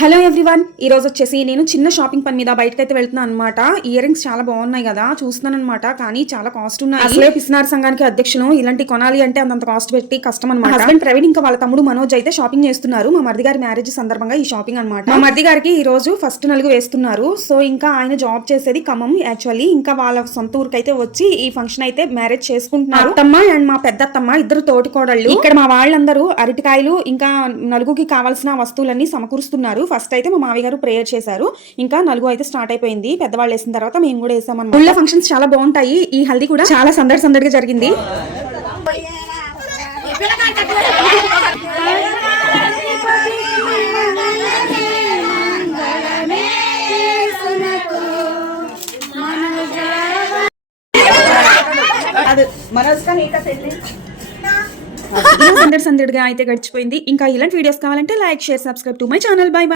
Hello everyone, ఈ రోజు వచ్చేసి నేను చిన్న షాపింగ్ పని మీద బయటకైతే వెళ్తున్నాను అనమాట. ఇయర్ రింగ్స్ చాలా బాగున్నాయి కదా, చూస్తున్నాను అనమాట. కానీ చాలా కాస్ట్ ఉన్నాయి. అసలే పిసినార్ సంఘానికి అధ్యక్షులు, ఇలాంటి కొనాలి అంటే అంత కాస్ట్ పెట్టి కష్టం అనమాట. హస్బెండ్ ప్రవీణ్ ఇంకా వాళ్ళ తమ్ముడు మనోజ్ అయితే షాపింగ్ చేస్తున్నారు. మా మరిది గారి మ్యారేజ్ సందర్భంగా ఈ షాపింగ్ అనమాట. మా మరిది గారికి ఈ రోజు ఫస్ట్ నలుగు వేస్తున్నారు. సో ఇంకా ఆయన జాబ్ చేసేది ఖమ్మం యాక్చువల్లీ. ఇంకా వాళ్ళ సొంత ఊరికి అయితే వచ్చి ఈ ఫంక్షన్ అయితే మ్యారేజ్ చేసుకుంటున్నారు. అత్తమ్మ అండ్ మా పెద్దత్తమ్మ ఇద్దరు తోటికోడళ్ళు. ఇక్కడ మా వాళ్ళందరూ అరటికాయలు ఇంకా నలుగుకి కావాల్సిన వస్తువులన్నీ సమకూరుస్తున్నారు. ఫస్ట్ అయితే మా మావి గారు ప్రేయర్ చేశారు. ఇంకా నలుగు అయితే స్టార్ట్ అయిపోయింది. పెద్దవాళ్ళు వేసిన తర్వాత మేము కూడా వేసామన్నమాట. ఊళ్ళో ఫంక్షన్స్ చాలా బాగుంటాయి. ఈ హల్దీ కూడా చాలా సందడిగా జరిగింది. సందడిగా అయితే గడిచిపోయింది. ఇంకా ఇలాంటి వీడియోస్ కావాలంటే like, share, subscribe to my channel. By by.